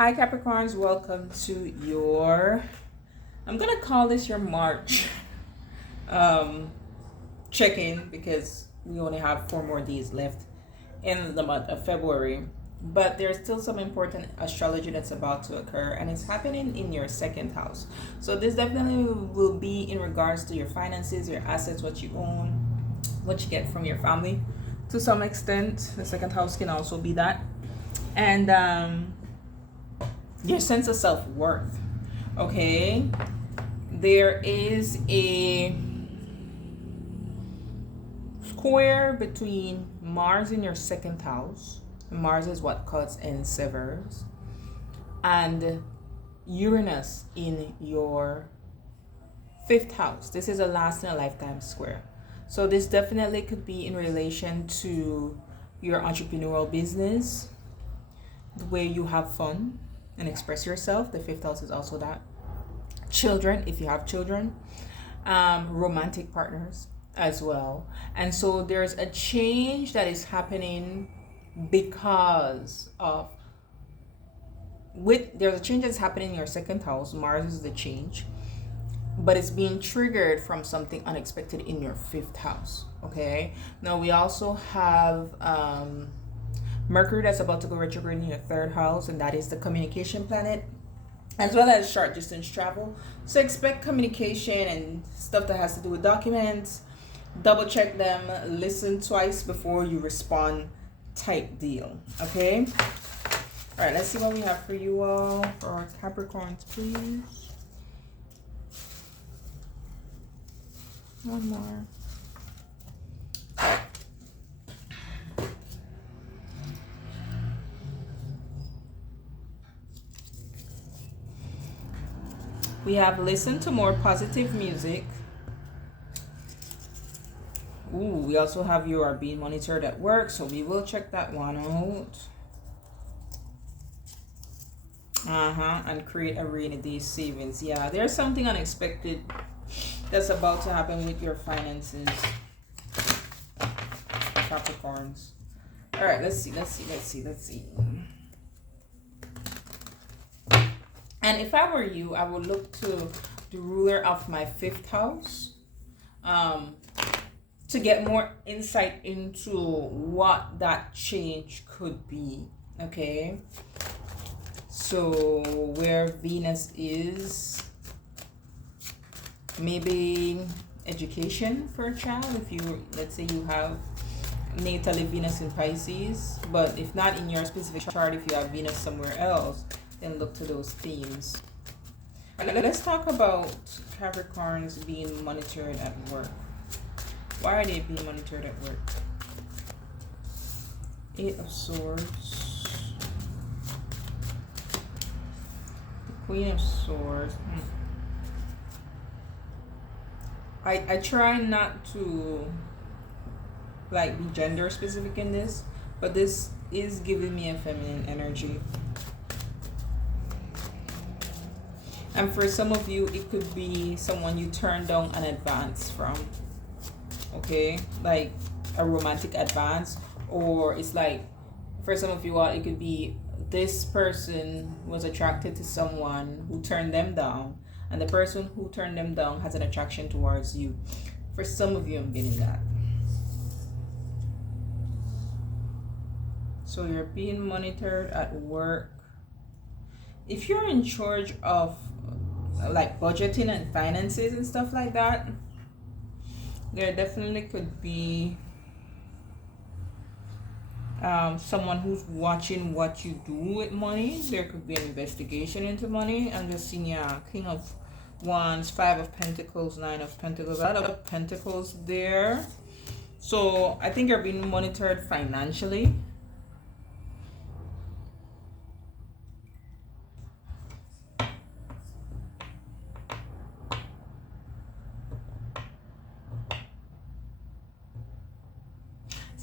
Hi Capricorns, welcome to your, I'm gonna call this your March check-in, because we only have 4 more days left in the month of February. But there's still some important astrology that's about to occur, and it's happening in your second house. So this definitely will be in regards to your finances, your assets, what you own, what you get from your family. To some extent, the second house can also be that. And your sense of self-worth. Okay, there is a square between Mars in your second house. Mars is what cuts and severs, and Uranus in your 5th house. This is a last in a lifetime square. So this definitely could be in relation to your entrepreneurial business, the way you have fun and express yourself. The 5th house is also that. Children, if you have children, romantic partners as well. And so there's a change that is happening because of there's a change that's happening in your second house. Mars is the change, but it's being triggered from something unexpected in your 5th house. Okay, now we also have Mercury that's about to go retrograde in your 3rd house, and that is the communication planet, as well as short distance travel. So expect communication and stuff that has to do with documents. Double check them, listen twice before you respond, type deal. Okay, all right, let's see what we have for you all, for our Capricorns, please. One more. We have listened to more positive music. Ooh, we also have you are being monitored at work, so we will check that one out. And create a rainy day savings. Yeah, there's something unexpected that's about to happen with your finances, Capricorns. All right, let's see. And if I were you, I would look to the ruler of my 5th house to get more insight into what that change could be. Okay, so where Venus is, maybe education for a child. If you, let's say you have natally Venus in Pisces, but if not in your specific chart, if you have Venus somewhere else, then look to those themes. Let's talk about Capricorns being monitored at work. Why are they being monitored at work? 8 of Swords, the Queen of Swords. I try not to like be gender specific in this, but this is giving me a feminine energy. And for some of you, it could be someone you turn down an advance from. Okay, like a romantic advance, or it's like for some of you all, it could be this person was attracted to someone who turned them down, and the person who turned them down has an attraction towards you. For some of you, I'm getting that. So you're being monitored at work. If you're in charge of like budgeting and finances and stuff like that, there definitely could be someone who's watching what you do with money. There could be an investigation into money. I'm just seeing, yeah, King of Wands, 5 of Pentacles, 9 of Pentacles, a lot of Pentacles there. So I think you're being monitored financially.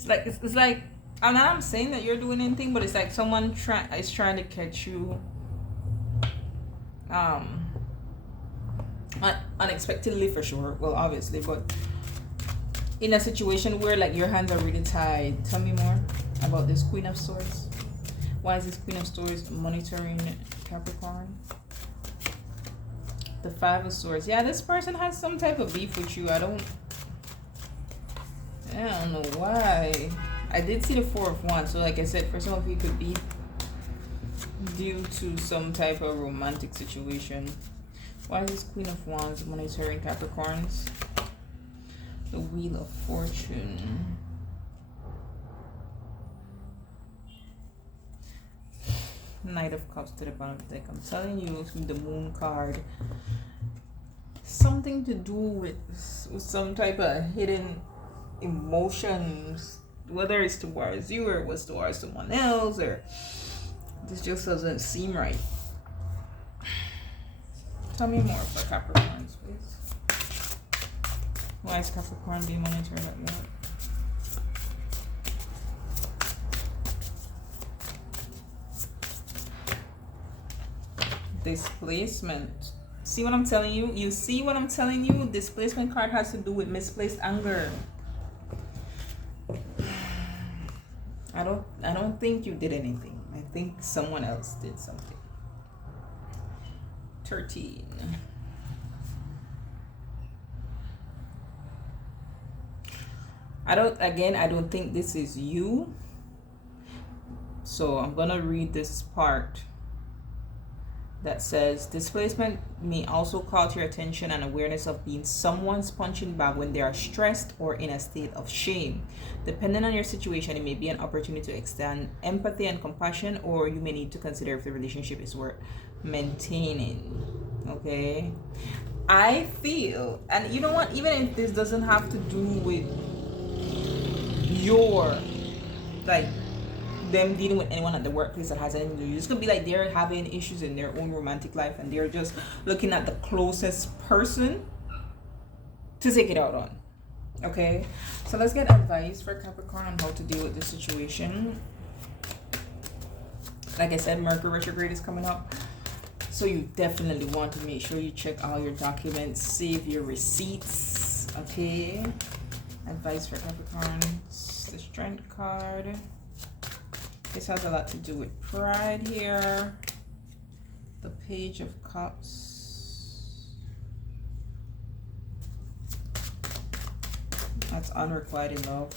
It's like I'm not saying that you're doing anything, but it's like someone is trying to catch you unexpectedly, for sure. Well, obviously, but in a situation where like your hands are really tied. Tell me more about this Queen of Swords. Why is this Queen of Swords monitoring Capricorn? The Five of Swords. Yeah, this person has some type of beef with you. I don't know why. I did see the Four of Wands. So like I said, for some of you, it could be due to some type of romantic situation. Why is this Queen of Wands monitoring Capricorns? The Wheel of Fortune. Knight of Cups to the bottom of the deck. I'm telling you, the Moon card, something to do with some type of hidden emotions, whether it's towards you or it was towards someone else, or this just doesn't seem right. Tell me more for Capricorns, please. Why is Capricorn being monitored like that? Displacement. See what I'm telling you? You see what I'm telling you? Displacement card has to do with misplaced anger. I don't think you did anything. I think someone else did something. 13. I don't think this is you. So I'm gonna read this part that says displacement may also call to your attention and awareness of being someone's punching bag when they are stressed or in a state of shame. Depending on your situation, it may be an opportunity to extend empathy and compassion, or you may need to consider if the relationship is worth maintaining. Okay, I feel, and you know what, even if this doesn't have to do with your, like, them dealing with anyone at the workplace that has anything to do. This could be like they're having issues in their own romantic life and they're just looking at the closest person to take it out on. Okay, so let's get advice for Capricorn on how to deal with this situation. Like I said, Mercury retrograde is coming up, so you definitely want to make sure you check all your documents, save your receipts. Okay, advice for Capricorn. The Strength card. This has a lot to do with pride here. The Page of Cups. That's unrequited love.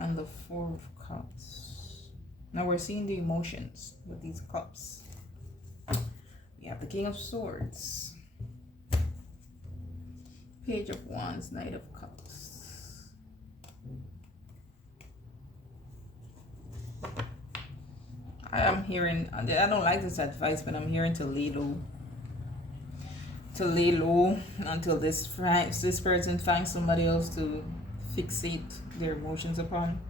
And the Four of Cups. Now we're seeing the emotions with these cups. We have the King of Swords. Page of Wands, Knight of Cups. I'm hearing, I don't like this advice, but I'm hearing to lay low. To lay low until this person finds somebody else to fixate their emotions upon.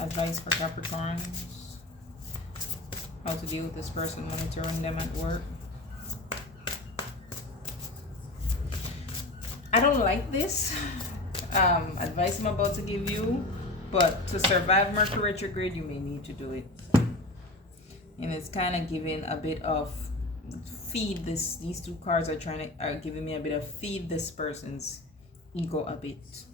Advice for Capricorns. How to deal with this person monitoring them at work. I don't like this advice I'm about to give you, but to survive Mercury retrograde, you may need to do it. And it's kind of giving a bit of feed this. These two cards are giving me a bit of feed this person's ego a bit.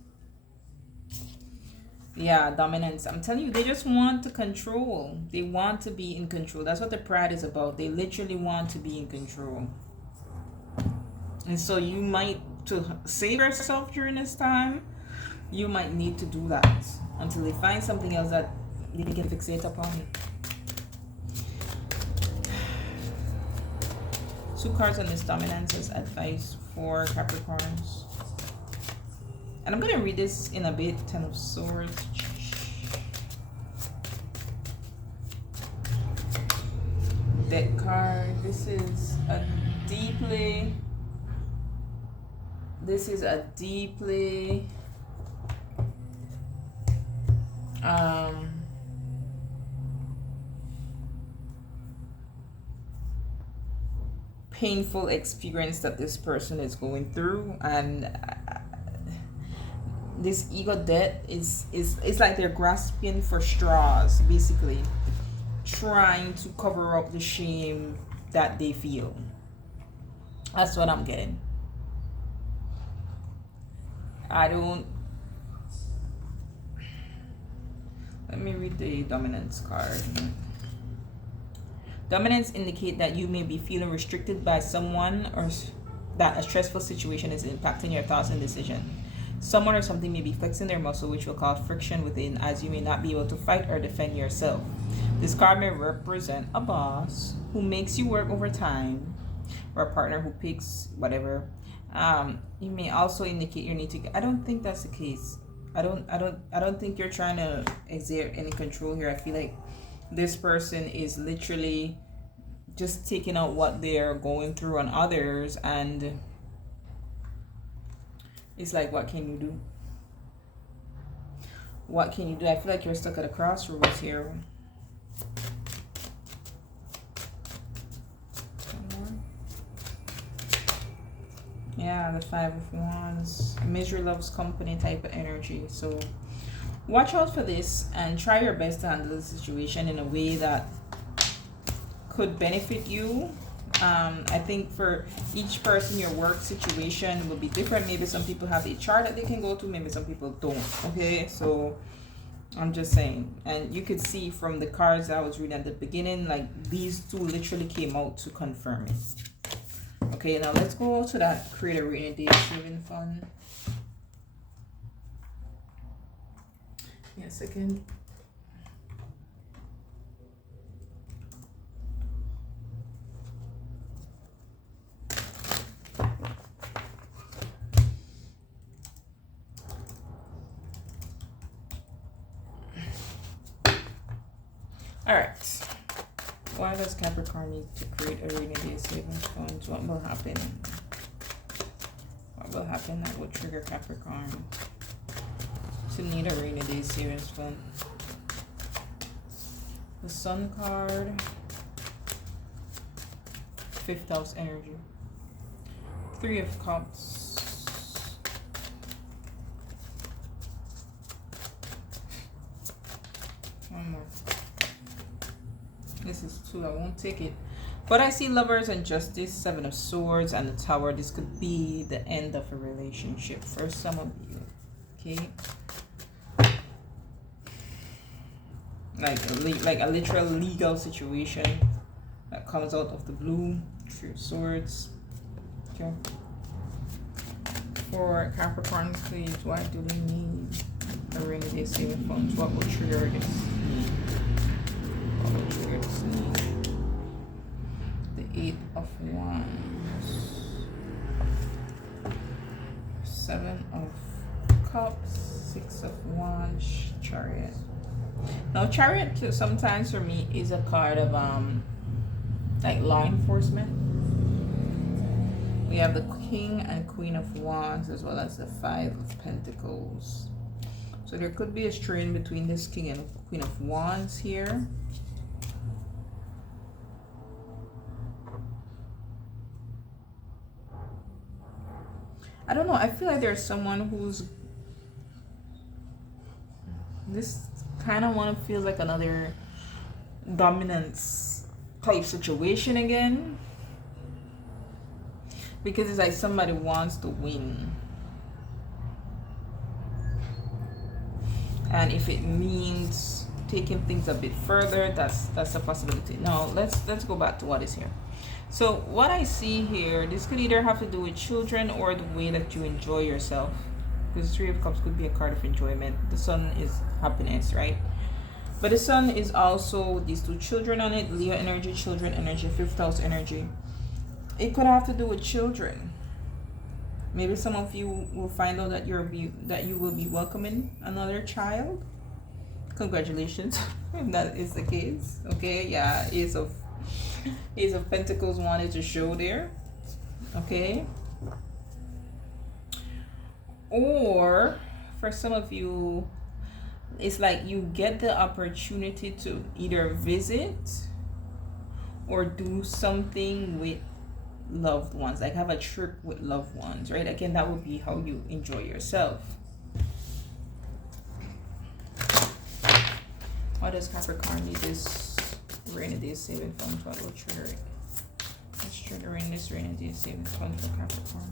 Yeah, dominance. I'm telling you, they just want to control. They want to be in control. That's what the pride is about. They literally want to be in control. And so you might, to save yourself during this time, you might need to do that until they find something else that they can fixate upon. Two cards on this dominance as advice for Capricorns. And I'm going to read this in a bit. Ten of Swords. Deck card. This is a deeply painful experience that this person is going through, and this ego debt is like they're grasping for straws, basically trying to cover up the shame that they feel. That's what I'm getting. I don't. Let me read the dominance card. Dominance indicate that you may be feeling restricted by someone, or that a stressful situation is impacting your thoughts and decision. Someone or something may be flexing their muscle, which will cause friction within, as you may not be able to fight or defend yourself. This card may represent a boss who makes you work overtime, or a partner who picks whatever. You may also indicate your need to. I don't think that's the case. I don't think you're trying to exert any control here. I feel like this person is literally just taking out what they're going through on others, and it's like, what can you do? What can you do? I feel like you're stuck at a crossroads here. Yeah, the Five of Wands. Misery loves company type of energy. So watch out for this and try your best to handle the situation in a way that could benefit you. I think for each person, your work situation will be different. Maybe some people have a chart that they can go to. Maybe some people don't. Okay, so I'm just saying. And you could see from the cards I was reading at the beginning, like these two literally came out to confirm it. Okay, now let's go to that create a rainy day saving fund. Yeah, second. All right. Why does Capricorn need to create a rainy day savings fund? What will happen? What will happen that will trigger Capricorn to need a rainy day savings fund? The Sun card, Fifth House energy, Three of Cups, one more. This is two. I won't take it. But I see Lovers and Justice, Seven of Swords, and the Tower. This could be the end of a relationship for some of you. Okay. Like a literal legal situation that comes out of the blue. Three of Swords. Okay. For Capricorn, please, why do they need a rainy day saving funds? What will trigger this need? What will trigger this need? The Eight of Wands. Seven of Cups. Six of Wands. Chariot. Now, Chariot sometimes for me is a card of like law enforcement. We have the King and Queen of Wands, as well as the Five of Pentacles. So there could be a strain between this King and Queen of Wands here. I don't know. I feel like there's someone who's... This kind of want to feel like another dominance type situation again. Because it's like somebody wants to win. And if it means taking things a bit further, that's a possibility. Now, let's go back to what is here. So what I see here, this could either have to do with children or the way that you enjoy yourself. Because Three of Cups could be a card of enjoyment. The Sun is happiness, right? But the Sun is also these two children on it. Leo energy, children energy, Fifth House energy. It could have to do with children. Maybe some of you will find out that you will be welcoming another child. Congratulations, if that is the case. Okay, yeah, Ace of Pentacles wanted to show there. Okay. Or for some of you, it's like you get the opportunity to either visit or do something with loved ones, like have a trip with loved ones, right? Again, that would be how you enjoy yourself. Why does Capricorn need this rainy day saving fund? What will trigger it? Let's trigger in this rainy day saving fund for Capricorn.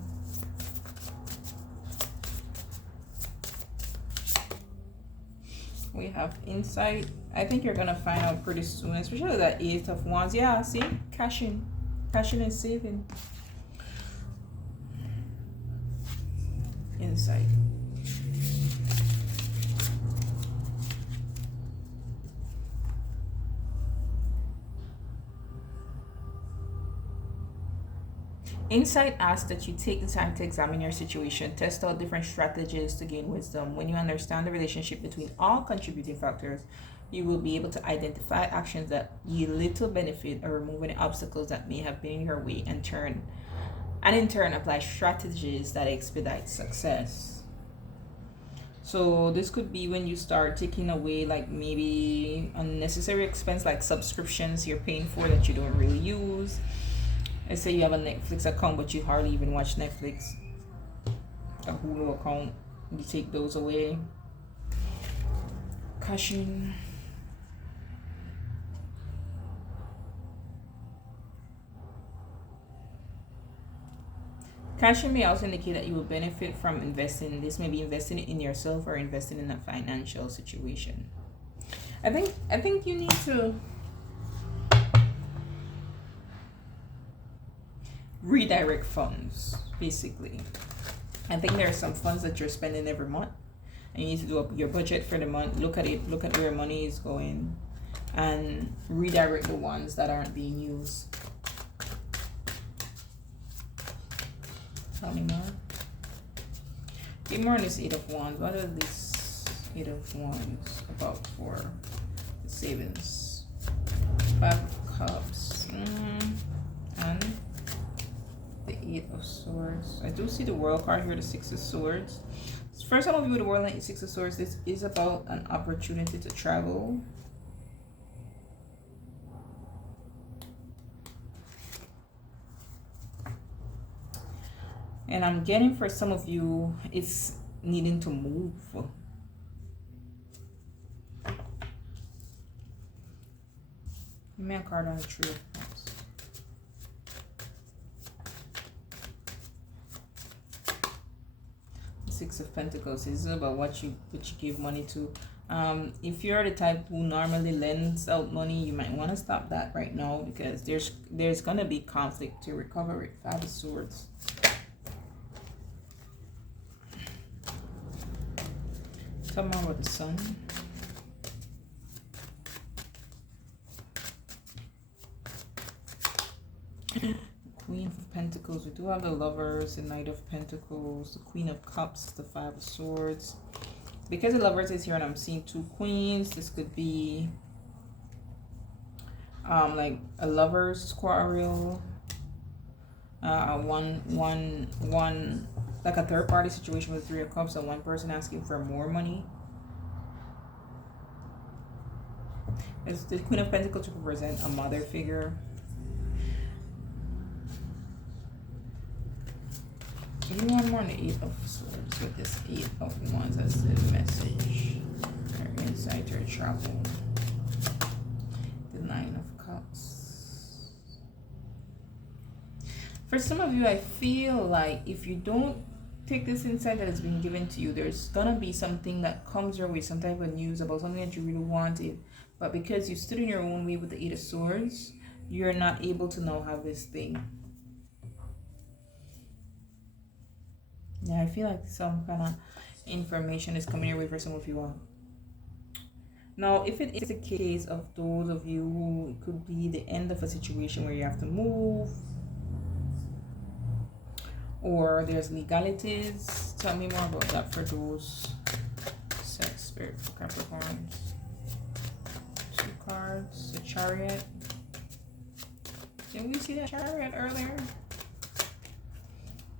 We have insight. I think you're gonna find out pretty soon, especially that 8 of Wands. Yeah, see, cashing and saving. Insight. Insight asks that you take the time to examine your situation, test out different strategies to gain wisdom. When you understand the relationship between all contributing factors, you will be able to identify actions that yield little benefit or remove any obstacles that may have been in your way, and in turn apply strategies that expedite success. So this could be when you start taking away like maybe unnecessary expense like subscriptions you're paying for that you don't really use. Let's say you have a Netflix account but you hardly even watch Netflix. A Hulu account, you take those away. Caution. Caution may also indicate that you will benefit from investing. This may be investing in yourself or investing in a financial situation. I think you need to redirect funds, basically. I think there are some funds that you're spending every month, and you need to do up your budget for the month. Look at it, look at where your money is going, and redirect the ones that aren't being used. Tell me more. Give more on this 8 of Wands. What are these 8 of Wands about for the savings? 5 of Cups. And the 8 of Swords. I do see the World card here, the 6 of Swords. First time I'll view the World and 6 of Swords. This is about an opportunity to travel. And I'm getting for some of you, it's needing to move. Give me a card on the Tree of Cups. Six of Pentacles. This is about what you give money to. If you're the type who normally lends out money, you might want to stop that right now, because there's gonna be conflict to recover it. 5 of Swords. Tell me more about the Sun. Queen of Pentacles. We do have the Lovers, the Knight of Pentacles, the Queen of Cups, the 5 of Swords. Because the Lovers is here and I'm seeing 2 Queens, this could be like a lover's quarrel, one like a third party situation with 3 of Cups, and one person asking for more money. It's the Queen of Pentacles to represent a mother figure. You want more on the 8 of Swords with this 8 of Wands as the message. Or insight or travel. The 9 of Cups. For some of you, I feel like if you don't take this insight that has been given to you, there's gonna be something that comes your way, some type of news about something that you really wanted. But because you stood in your own way with the 8 of Swords, you're not able to now have this thing. Yeah, I feel like some kind of information is coming your way for some of you all. Now, if it is a case of those of you who it could be the end of a situation where you have to move, or there's legalities, tell me more about that for those sex spirit Capricorns. 2 cards, the Chariot. Did we see that Chariot earlier?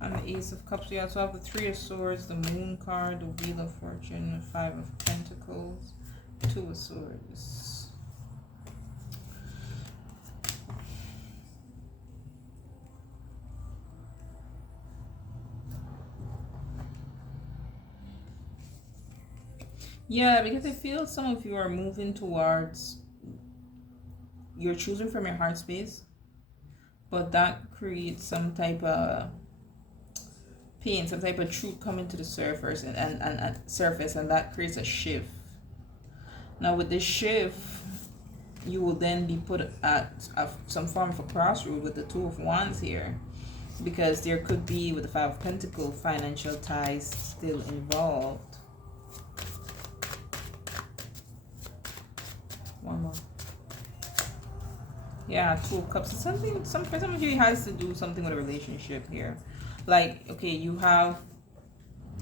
And the Ace of Cups. We also have the 3 of Swords, the Moon card, the Wheel of Fortune, the 5 of Pentacles, 2 of Swords. Yeah, because I feel some of you are moving towards, you're choosing from your heart space, but that creates some type of pain, some type of truth coming to the surface, and that creates a shift. Now with this shift, you will then be put at some form of a crossroad with the Two of Wands here, because there could be, with the Five of Pentacles, financial ties still involved. One more. Yeah, Two of Cups. Something, for some of you, it has to do something with a relationship here. Like, okay, you have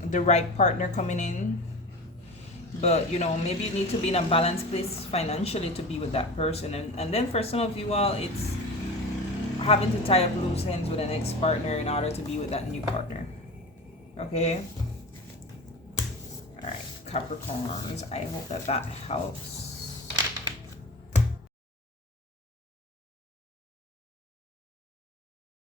the right partner coming in, but you know, maybe you need to be in a balanced place financially to be with that person. And then for some of you all, it's having to tie up loose ends with an ex-partner in order to be with that new partner. Okay? Alright, Capricorns, I hope that helps.